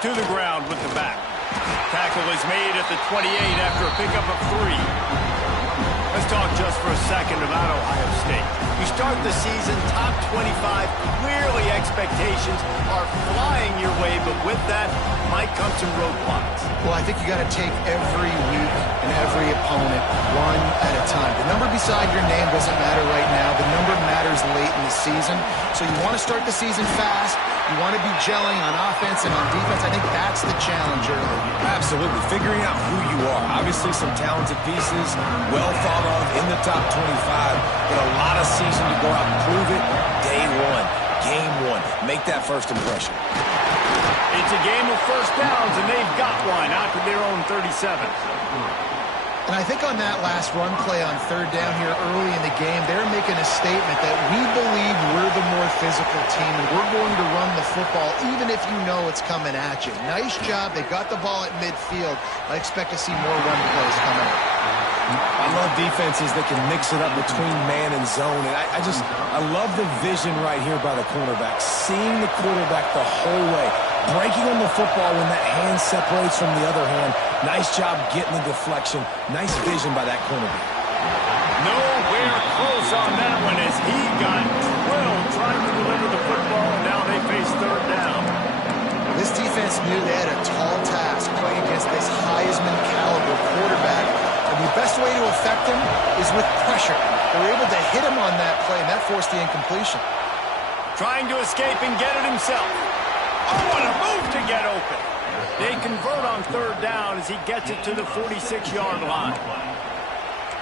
to the ground with the back. Tackle is made at the 28 after a pickup of 3. Let's talk just for a second about Ohio State. You start the season top 25. Clearly expectations are flying your way, but with that might come some roadblocks. Well, I think you got to take every week and every opponent one at a time. The number beside your name doesn't matter right now. The number matters late in the season. So you want to start the season fast. You want to be gelling on offense and on defense. I think that's the challenge early. Absolutely. Figuring out who you are. Obviously some talented pieces, well thought of in the top 25, but a lot of season to go out and prove it. Day one, game one. Make that first impression. It's a game of first downs, and they've got one out to their own 37. And I think on that last run play on third down here early in the game, they're making a statement that we believe we're the more physical team, and we're going to run the football even if you know it's coming at you. Nice job. They got the ball at midfield. I expect to see more run plays coming up. I love defenses that can mix it up between man and zone. And I love the vision right here by the cornerback. Seeing the quarterback the whole way. Breaking on the football when that hand separates from the other hand. Nice job getting the deflection. Nice vision by that cornerback. Nowhere close on that one as he got drilled trying to deliver the football, and now they face third down. This defense knew they had a tall task playing against this Heisman caliber quarterback. And the best way to affect him is with pressure. They were able to hit him on that play, and that forced the incompletion. Trying to escape and get it himself. Oh, what a move to get open. They convert on third down as he gets it to the 46-yard line.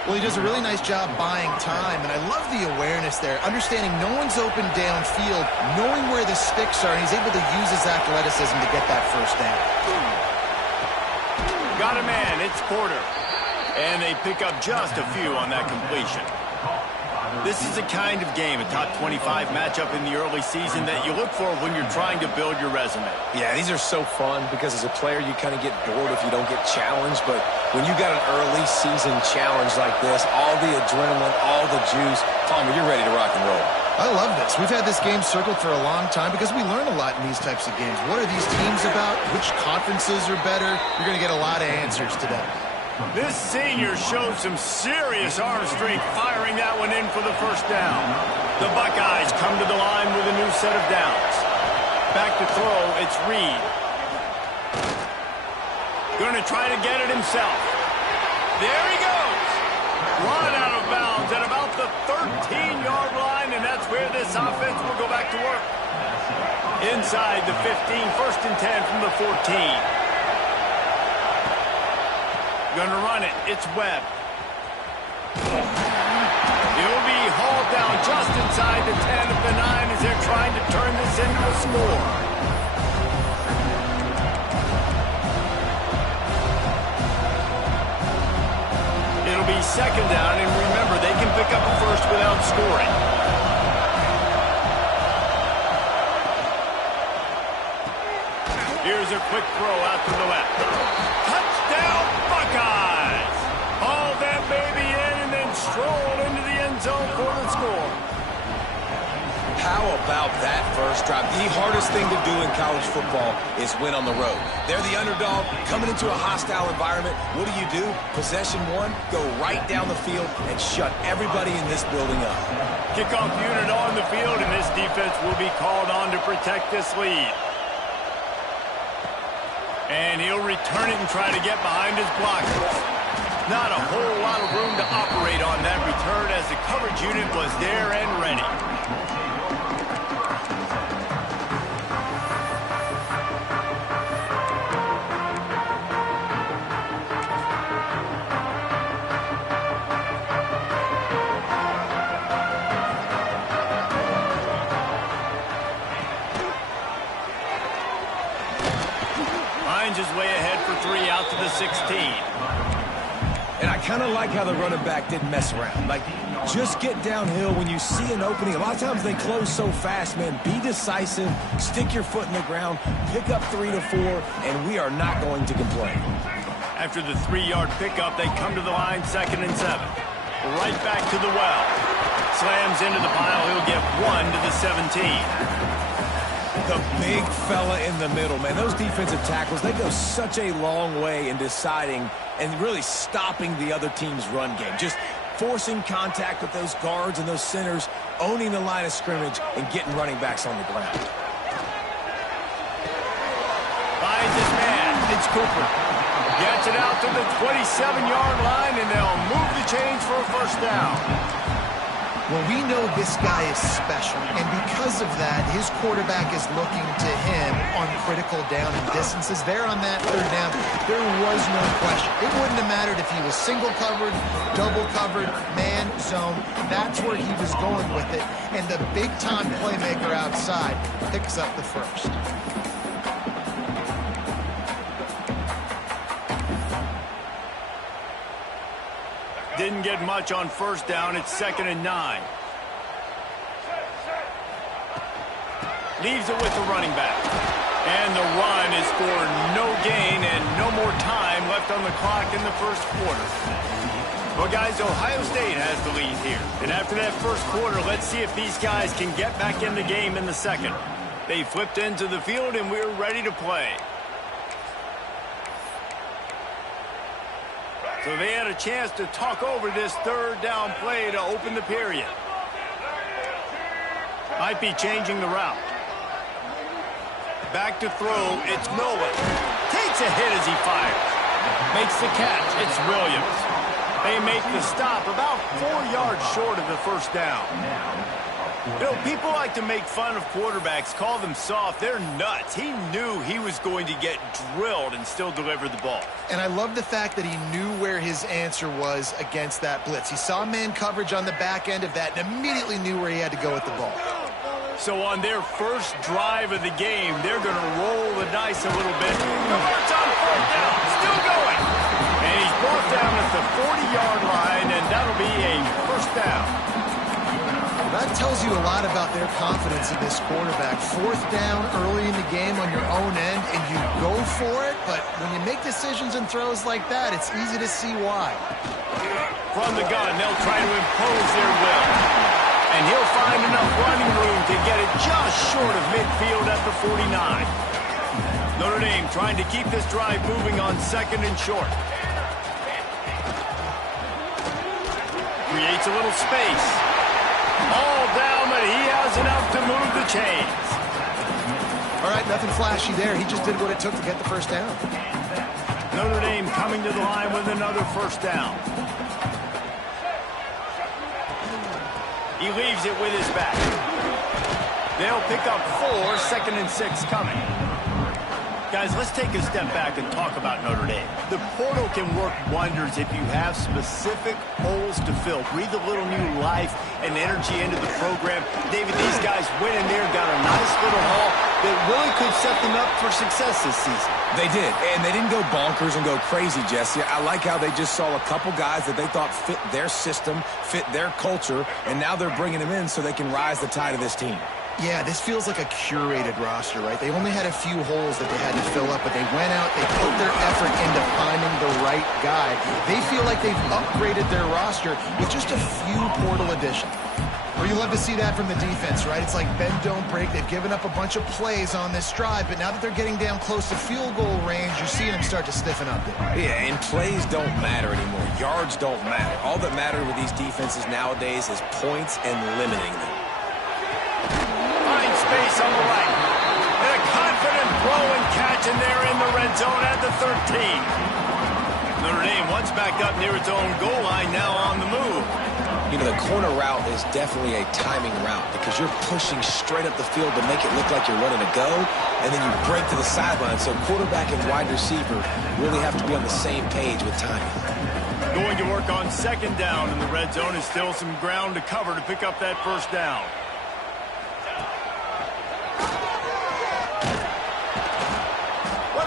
Well, he does a really nice job buying time, and I love the awareness there. Understanding no one's open downfield, knowing where the sticks are, and he's able to use his athleticism to get that first down. Got a man, it's Porter. And they pick up just a few on that completion. This is a kind of game, a top 25 matchup in the early season that you look for when you're trying to build your resume. Yeah, these are so fun because as a player you kind of get bored if you don't get challenged. But when you got an early season challenge like this, all the adrenaline, all the juice, Palmer, you're ready to rock and roll. I love this. We've had this game circled for a long time because we learn a lot in these types of games. What are these teams about? Which conferences are better? You're going to get a lot of answers today. This senior shows some serious arm strength, firing that one in for the first down. The Buckeyes come to the line with a new set of downs. Back to throw, it's Reed. Going to try to get it himself. There he goes. Run out of bounds at about the 13-yard line, and that's where this offense will go back to work. Inside the 15, first and 10 from the 14. Going to run it. It's Webb. He'll be hauled down just inside the 10 of the 9 as they're trying to turn this into a score. It'll be second down, and remember, they can pick up a first without scoring. Here's a quick throw out to the left. Touchdown, Buckeyes! Haul that baby in and then stroll into the end zone for the score. How about that first drive? The hardest thing to do in college football is win on the road. They're the underdog, coming into a hostile environment. What do? Possession one, go right down the field and shut everybody in this building up. Kickoff unit on the field, and this defense will be called on to protect this lead. And he'll return it and try to get behind his blockers. Not a whole lot of room to operate on that return as the coverage unit was there and ready. His way ahead for 3 out to the 16. And I kind of like how the running back didn't mess around. Like, just get downhill when you see an opening. A lot of times they close so fast, man. Be decisive, stick your foot in the ground, pick up 3 to 4, and we are not going to complain. After the 3-yard pickup, they come to the line, 2nd and 7. Right back to the well. Slams into the pile. He'll get 1 to the 17. The big fella in the middle, man. Those defensive tackles, they go such a long way in deciding and really stopping the other team's run game. Just forcing contact with those guards and those centers, owning the line of scrimmage, and getting running backs on the ground. Finds his man. It's Cooper. Gets it out to the 27-yard line, and they'll move the chains for a first down. Well, we know this guy is special, and because of that, his quarterback is looking to him on critical down and distances. There on that third down, there was no question. It wouldn't have mattered if he was single covered, double covered, man, zone. That's where he was going with it, and the big-time playmaker outside picks up the first. Didn't get much on first down. It's 2nd and 9. Leaves it with the running back. And the run is for no gain and no more time left on the clock in the first quarter. Well, guys, Ohio State has the lead here. And after that first quarter, let's see if these guys can get back in the game in the second. They flipped into the field, and we're ready to play. So they had a chance to talk over this third down play to open the period. Might be changing the route. Back to throw, it's Nolan. Takes a hit as he fires. Makes the catch, it's Williams. They make the stop about 4 yards short of the first down. You know, people like to make fun of quarterbacks, call them soft. They're nuts. He knew he was going to get drilled and still deliver the ball. And I love the fact that he knew where his answer was against that blitz. He saw man coverage on the back end of that and immediately knew where he had to go with the ball. So on their first drive of the game, they're going to roll the dice a little bit. Converts on 4th down, still going. And he's brought down at the 40-yard line, and that'll be a first down. That tells you a lot about their confidence in this quarterback. 4th down early in the game on your own end, and you go for it, but when you make decisions and throws like that, it's easy to see why. From the gun, they'll try to impose their will. And he'll find enough running room to get it just short of midfield at the 49. Notre Dame trying to keep this drive moving on 2nd and short. Creates a little space. All down, but he has enough to move the chains. All right, nothing flashy there. He just did what it took to get the first down. Notre Dame coming to the line with another first down. He leaves it with his back. They'll pick up 4, 2nd and 6 coming. Guys, let's take a step back and talk about Notre Dame. The portal can work wonders if you have specific holes to fill. Breathe a little new life and energy into the program. David, these guys went in there, got a nice little haul that really could set them up for success this season. They did, and they didn't go bonkers and go crazy, Jesse. I like how they just saw a couple guys that they thought fit their system, fit their culture, and now they're bringing them in so they can rise the tide of this team. Yeah, this feels like a curated roster, right? They only had a few holes that they had to fill up, but they went out, they put their effort into finding the right guy. They feel like they've upgraded their roster with just a few portal additions. Well, you love to see that from the defense, right? It's like bend, don't break. They've given up a bunch of plays on this drive, but now that they're getting down close to field goal range, you're seeing them start to stiffen up there. Yeah, and plays don't matter anymore. Yards don't matter. All that matters with these defenses nowadays is points and limiting them. Space on the right. And a confident throw and catch, and they're in the red zone at the 13. Notre Dame once backed up near its own goal line, now on the move. You know, the corner route is definitely a timing route because you're pushing straight up the field to make it look like you're running a go, and then you break to the sideline. So quarterback and wide receiver really have to be on the same page with timing. Going to work on 2nd down in the red zone is still some ground to cover to pick up that first down.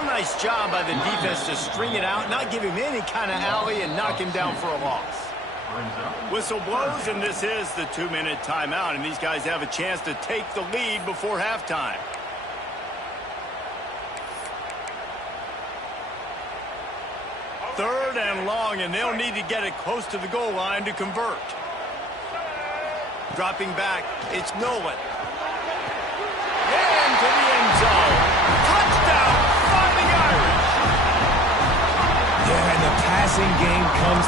Nice job by the defense to string it out, not give him any kind of alley, and knock him down for a loss. Whistle blows, and this is the 2-minute timeout, and these guys have a chance to take the lead before halftime. Third and long, and they'll need to get it close to the goal line to convert. Dropping back, it's Nolan. And to the end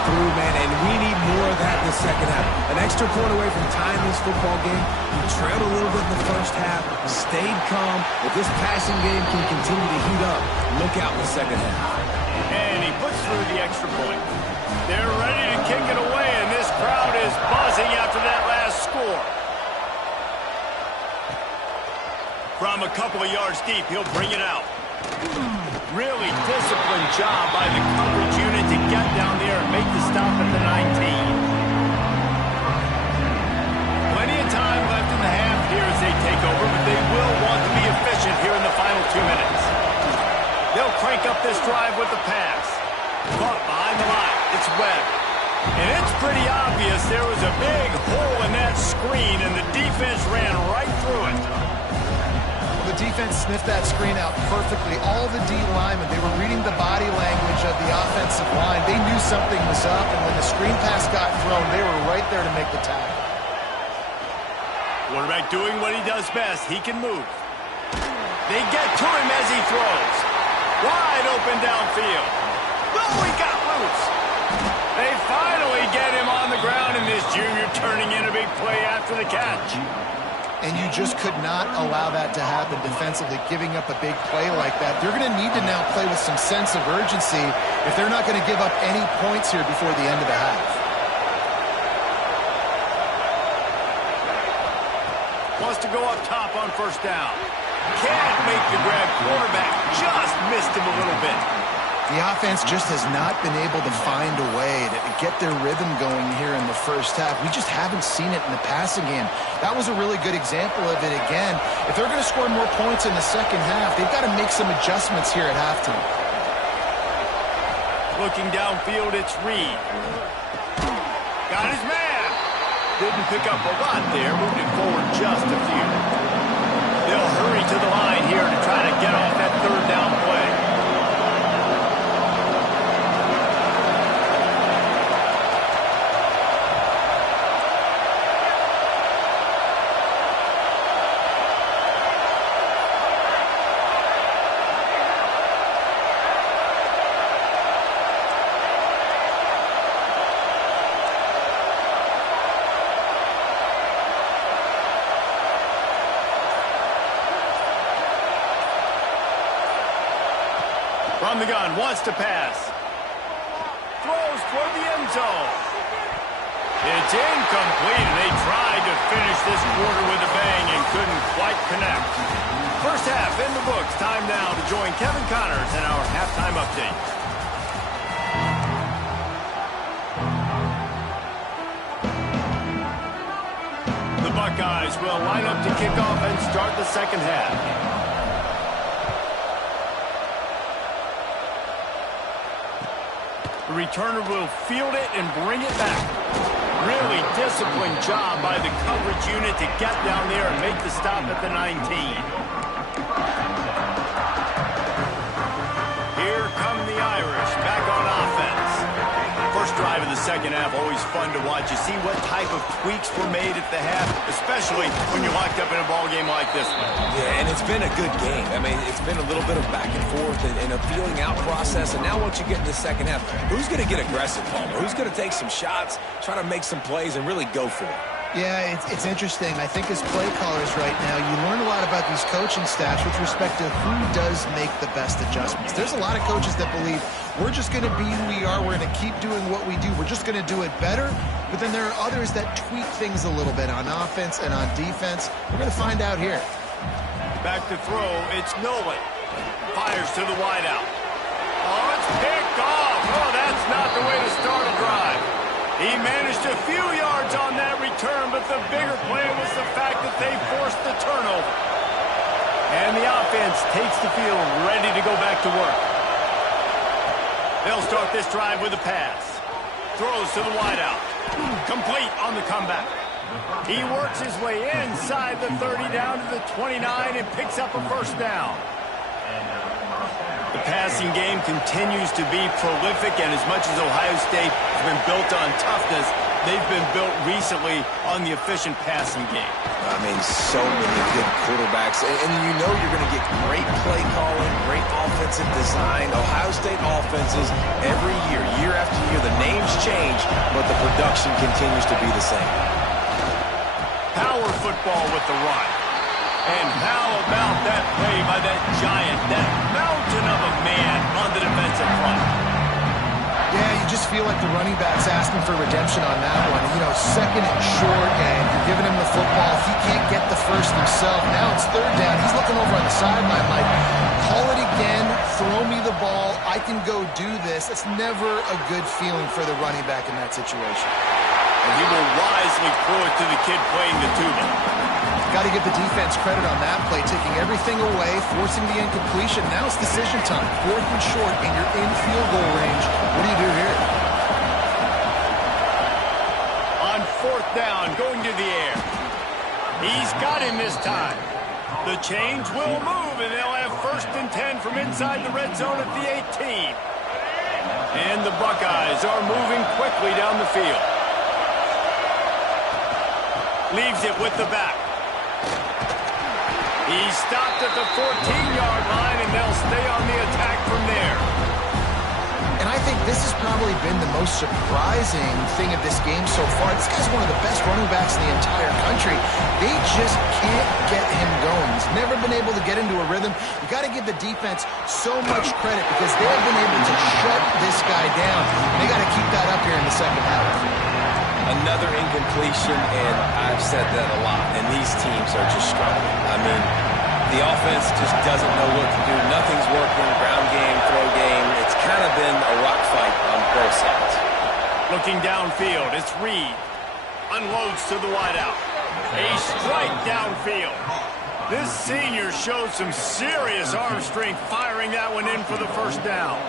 through, man, and we need more of that in the second half. An extra point away from tying this football game. We trailed a little bit in the first half, stayed calm. If this passing game can continue to heat up, look out in the second half. And he puts through the extra point. They're ready to kick it away, and this crowd is buzzing after that last score. From a couple of yards deep, he'll bring it out. Really disciplined job by the coverage unit to get down there and make the stop at the 19. Plenty of time left in the half here as they take over, but they will want to be efficient here in the final 2 minutes. They'll crank up this drive with the pass. Caught behind the line. It's Webb. And it's pretty obvious there was a big hole in that screen, and the defense ran right through it. The defense sniffed that screen out perfectly. All the D linemen, they were reading the body language of the offensive line. They knew something was up, and when the screen pass got thrown, they were right there to make the tackle. Quarterback doing what he does best. He can move. They get to him as he throws. Wide open downfield. Oh, he got loose. They finally get him on the ground, and this junior turning in a big play after the catch. And you just could not allow that to happen defensively, giving up a big play like that. They're going to need to now play with some sense of urgency if they're not going to give up any points here before the end of the half. Wants to go up top on first down. Can't make the grab. Quarterback just missed him a little bit. The offense just has not been able to find a way to get their rhythm going here in the first half. We just haven't seen it in the passing game. That was a really good example of it again. If they're going to score more points in the second half, they've got to make some adjustments here at halftime. Looking downfield, it's Reed. Got his man. Didn't pick up a lot there, moving forward just a few. They'll hurry to the line here to try to get off that third down play. From the gun, wants to pass. Throws toward the end zone. It's incomplete, and they tried to finish this quarter with a bang and couldn't quite connect. First half in the books. Time now to join Kevin Connors in our halftime update. The Buckeyes will line up to kick off and start the second half. The returner will field it and bring it back. Really disciplined job by the coverage unit to get down there and make the stop at the 19. Here come the Irish back on offense. First drive of the second half, always fun to watch. You see what type of tweaks were made at the half, especially when you're locked up in a ball game like this one. Yeah, and it's been a good game. I mean, it's been a little bit of back and forth and a feeling out process. And now once you get in the second half, who's going to get aggressive, Palmer? Who's going to take some shots, try to make some plays, and really go for it? Yeah, it's interesting. I think as play callers right now, you learn a lot about these coaching staffs with respect to who does make the best adjustments. There's a lot of coaches that believe we're just going to be who we are. We're going to keep doing what we do. We're just going to do it better. But then there are others that tweak things a little bit on offense and on defense. We're going to find out here. Back to throw. It's Nolan. Fires to the wideout. Oh, it's picked off. Oh, that's not the way to start a drive. He managed a few yards on that return, but the bigger play was the fact that they forced the turnover. And the offense takes the field ready to go back to work. They'll start this drive with a pass. Throws to the wideout. Complete on the comeback. He works his way inside the 30 down to the 29 and picks up a first down. The passing game continues to be prolific, and as much as Ohio State has been built on toughness, They've been built recently on the efficient passing game. I mean, so many good quarterbacks. And you know you're going to get great play calling, great offensive design. Ohio State offenses, every year, year after year, the names change, but the production continues to be the same. Power football with the run. And how about that play by that giant, that mountain of a man on the defensive front? Yeah, you just feel like the running back's asking for redemption on that one. You know, second and short, and you're giving him the football. He can't get the first himself. Now it's third down. He's looking over on the sideline like, call it again, throw me the ball, I can go do this. It's never a good feeling for the running back in that situation. And he will wisely throw it to the kid playing the tuba. Got to give the defense credit on that play, taking everything away, forcing the incompletion. Now it's decision time. Fourth and short, and you're in field goal range. What do you do here? On fourth down, going to the air. He's got him this time. The chains will move, and they'll have first and 10 from inside the red zone at the 18. And the Buckeyes are moving quickly down the field. Leaves it with the back. He's stopped at the 14-yard line, and they'll stay on the attack from there. And I think this has probably been the most surprising thing of this game so far. This guy's one of the best running backs in the entire country. They just can't get him going. He's never been able to get into a rhythm. You got to give the defense so much credit because they've been able to shut this guy down. They got to keep that up here in the second half. Another incompletion, and I've said that a lot, and these teams are just struggling. I mean, the offense just doesn't know what to do. Nothing's working, ground game, throw game. It's kind of been a rock fight on both sides. Looking downfield, it's Reed. Unloads to the wideout. A strike downfield. This senior showed some serious arm strength firing that one in for the first down.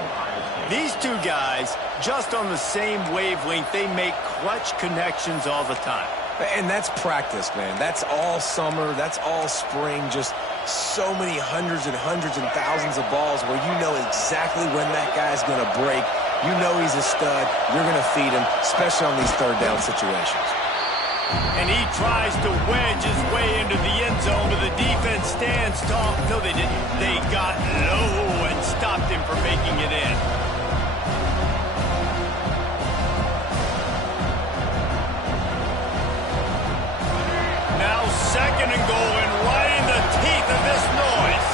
These two guys, just on the same wavelength, they make clutch connections all the time. And that's practice, man. That's all summer. That's all spring. Just so many hundreds and thousands of balls where you know exactly when that guy's going to break. You know he's a stud. You're going to feed him, especially on these third down situations. And he tries to wedge his way into the end zone, but the defense stands tall. No, they didn't. They got low and stopped him from making it in. Now second and goal, and right in the teeth of this noise.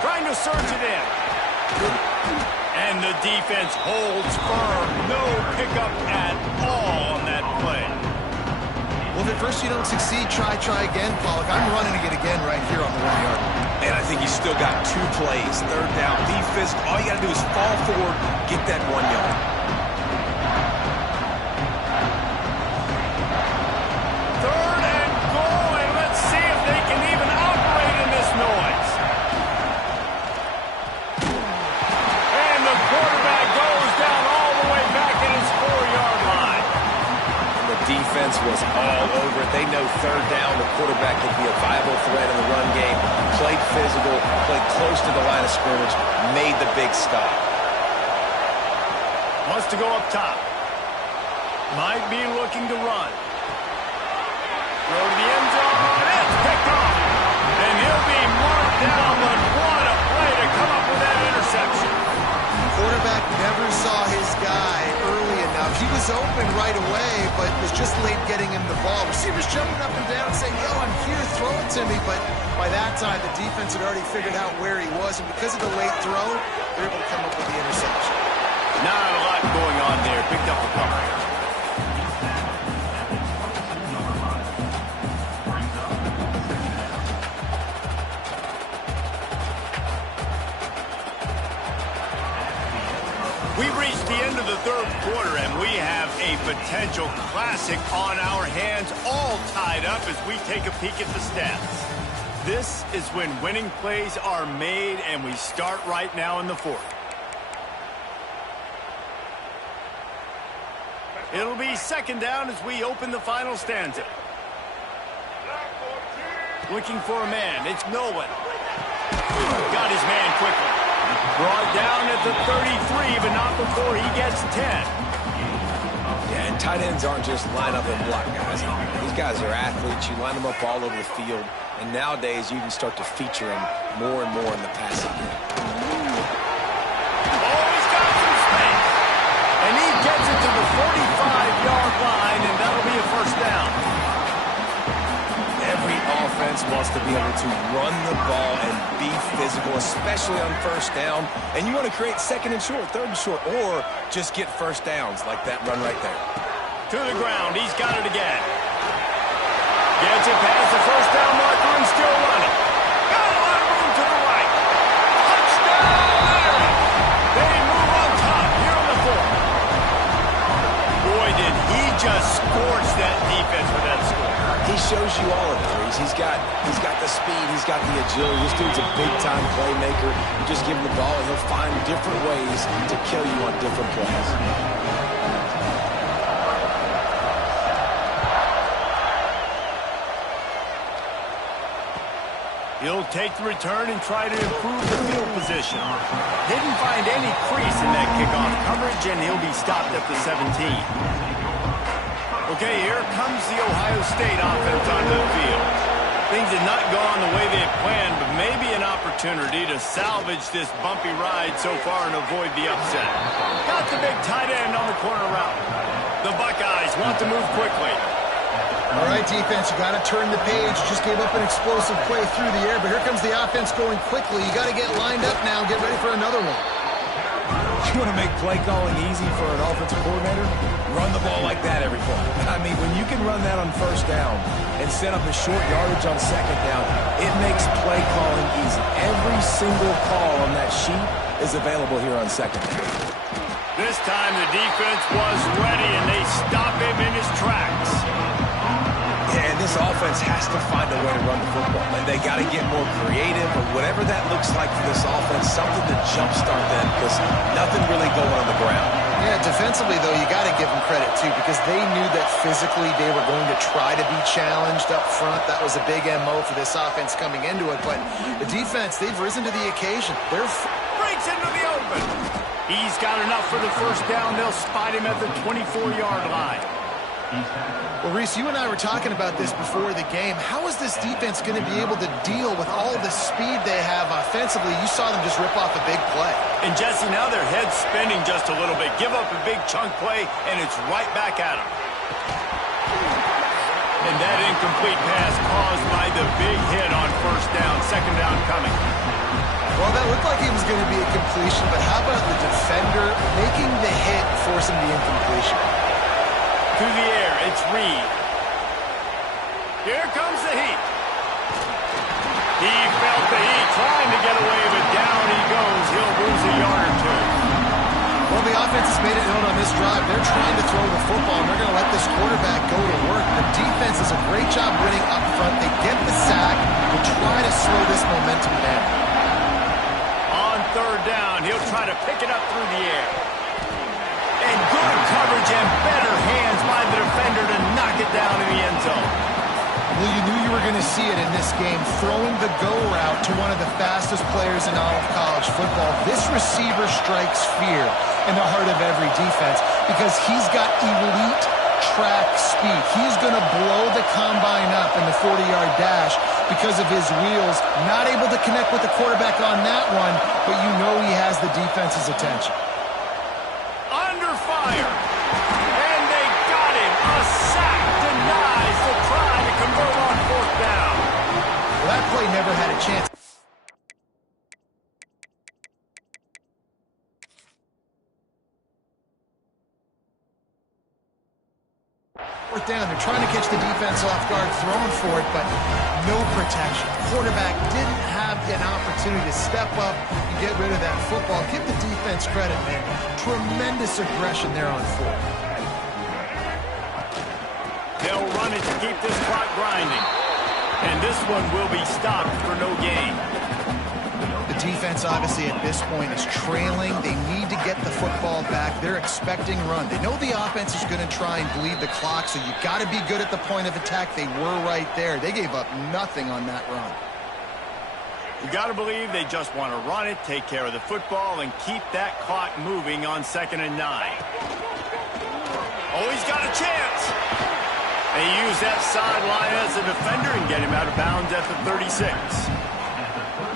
Trying to surge it in. And the defense holds firm. No pickup at all on that play. Well, if at first you don't succeed, try again, Pollock. I'm running it again right here on the 1 yard. And I think you still got two plays. Third down, defense. All you got to do is fall forward, get that 1 yard. Third and goal, and let's see if they can even operate in this noise. And the quarterback goes down all the way back at his 4-yard line. And the defense was all over it. They know third down, the quarterback could be a viable threat in the run game. Played physical, played close to the line of scrimmage, made the big stop. Wants to go up top. Might be looking to run. Throw to the end zone. It's picked off. And he'll be marked down, but what a play to come up with that interception. Quarterback never saw his guy early enough. He was open right away, but was just late getting him the ball. Receivers jumping up and down saying, yo, I'm here, throw it to me. But by that time, the defense had already figured out where he was. And because of the late throw, they're able to come up with the interception. Not a lot going on there. Picked up a couple. We've reached the end of the third quarter, and we have a potential classic on our hands, all tied up as we take a peek at the stats. This is when winning plays are made, and we start right now in the fourth. It'll be second down as we open the final stanza. Looking for a man. It's Nolan. Got his man quickly. Brought down at the 33, but not before he gets 10. Yeah, and tight ends aren't just line up and block guys. These guys are athletes. You line them up all over the field. And nowadays, you can start to feature them more and more in the passing game. Oh, he's got some space. And he gets it to the 45-yard line, and that'll be a first down. Every offense wants to be able to run the ball and be physical, especially on first down. And you want to create second and short, third and short, or just get first downs like that run right there. To the ground. He's got it again. Gets it past the first down marker and still running. Got a lot of room to the right. Touchdown! They move on top here on the 4th. Boy, did he just scorch that defense with that score. He shows you all of it. He's got the speed. He's got the agility. This dude's a big-time playmaker. You just give him the ball, and he'll find different ways to kill you on different plays. He'll take the return and try to improve the field position. Didn't find any crease in that kickoff coverage, and he'll be stopped at the 17. Okay, here comes the Ohio State offense onto the field. Things have not gone the way they had planned, but maybe an opportunity to salvage this bumpy ride so far and avoid the upset. Got the big tight end on the corner route. The Buckeyes want to move quickly. All right, defense, you got to turn the page. Just gave up an explosive play through the air, but here comes the offense going quickly. You got to get lined up now and get ready for another one. You want to make play calling easy for an offensive coordinator? Run the ball like that every play. I mean, when you can run that on first down and set up a short yardage on second down, it makes play calling easy. Every single call on that sheet is available here on second down. This time the defense was ready, and they stop him in his tracks. Yeah, and this offense has to find a way to run the football. And they got to get more creative, or whatever that looks like for this offense, something to jumpstart them, because nothing really going on the ground. Yeah, defensively, though, you got to give them credit, too, because they knew that physically they were going to try to be challenged up front. That was a big MO for this offense coming into it. But the defense, they've risen to the occasion. They're Breaks into the open. He's got enough for the first down. They'll spot him at the 24-yard line. Well, Reese, you and I were talking about this before the game. How is this defense going to be able to deal with all the speed they have offensively? You saw them just rip off a big play. And, Jesse, now their head's spinning just a little bit. Give up a big chunk play, and it's right back at them. And that incomplete pass caused by the big hit on first down. Second down coming. Well, that looked like it was going to be a completion, but how about the defender making the hit, forcing the incompletion? To the air, it's Reed. Here comes the heat. He felt the heat, trying to get away, but down he goes. He'll lose a yard or two. Well, the offense has made it known on this drive. They're trying to throw the football, and they're going to let this quarterback go to work. The defense does a great job winning up front. They get the sack to try to slow this momentum down. On third down, he'll try to pick it up through the air. And good coverage and better hands by the defender to knock it down in the end zone. Well, you knew you were going to see it in this game, throwing the go route to one of the fastest players in all of college football. This receiver strikes fear in the heart of every defense because he's got elite track speed. He's going to blow the combine up in the 40-yard dash because of his wheels. Not able to connect with the quarterback on that one, but you know he has the defense's attention. Under fire. And they got him. A sack denies the try to convert on fourth down. Well, that play never had a chance. Fourth down, they're trying to catch the defense off guard, throwing for it, but no protection. Quarterback didn't have an opportunity to step up and get rid of that football. Give the defense credit, man. Tremendous aggression there on fourth. They'll run it to keep this clock grinding. And this one will be stopped for no gain. The defense, obviously, at this point is trailing. They need to get the football back. They're expecting run. They know the offense is going to try and bleed the clock, so you got to be good at the point of attack. They were right there. They gave up nothing on that run. You got to believe they just want to run it, take care of the football, and keep that clock moving on 2nd and 9. Oh, he's got a chance. They use that sideline as a defender and get him out of bounds at the 36.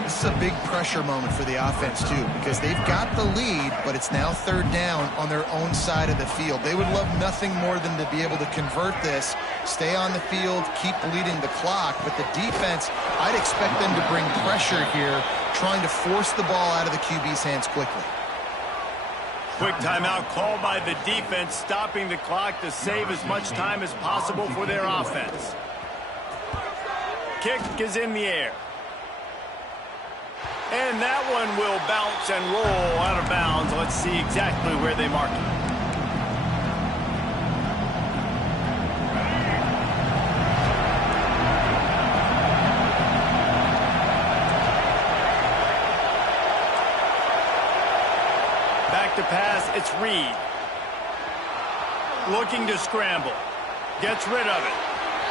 This is a big pressure moment for the offense, too, because they've got the lead, but it's now 3rd down on their own side of the field. They would love nothing more than to be able to convert this, stay on the field, keep bleeding the clock. But the defense, I'd expect them to bring pressure here, trying to force the ball out of the QB's hands quickly. Quick timeout called by the defense, stopping the clock to save as much time as possible for their offense. Kick is in the air. And that one will bounce and roll out of bounds. Let's see exactly where they mark it. Back to pass, it's Reed. Looking to scramble. Gets rid of it.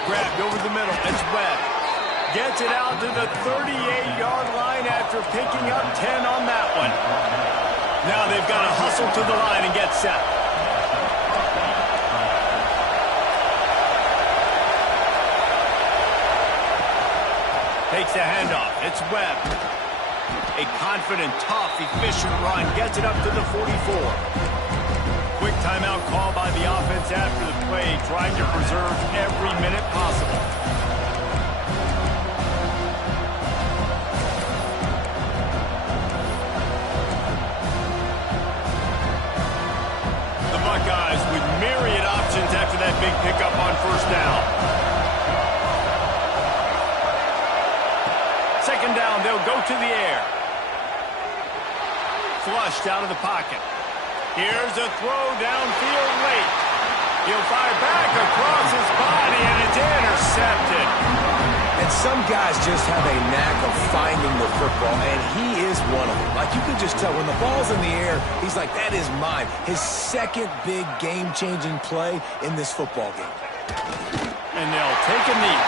Grabbed over the middle, it's Webb. Gets it out to the 38-yard line after picking up 10 on that one. Now they've got to hustle to the line and get set. Takes the handoff. It's Webb. A confident, tough, efficient run. Gets it up to the 44. Quick timeout call by the offense after the play, trying to preserve every minute possible. Buckeyes with myriad options after that big pickup on 1st down. 2nd down, they'll go to the air. Flushed out of the pocket. Here's a throw downfield late. He'll fire back across his body, and it's intercepted. And some guys just have a knack of finding the football, and he is one of them. Like, you can just tell when the ball's in the air, he's like, that is mine. His 2nd big game-changing play in this football game. And they'll take a knee.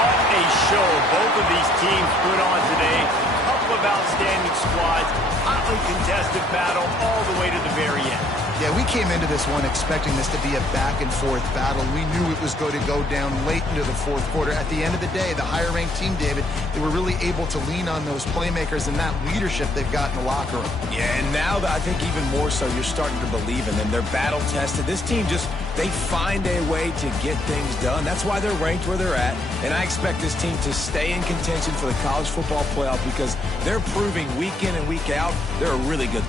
What a show both of these teams put on today. A couple of outstanding squads, hotly contested battle all the way to the very end. Yeah, we came into this one expecting this to be a back-and-forth battle. We knew it was going to go down late into the 4th quarter. At the end of the day, the higher-ranked team, David, they were really able to lean on those playmakers and that leadership they've got in the locker room. Yeah, and now I think even more so, you're starting to believe in them. They're battle-tested. This team they find a way to get things done. That's why they're ranked where they're at. And I expect this team to stay in contention for the college football playoff because they're proving week in and week out they're a really good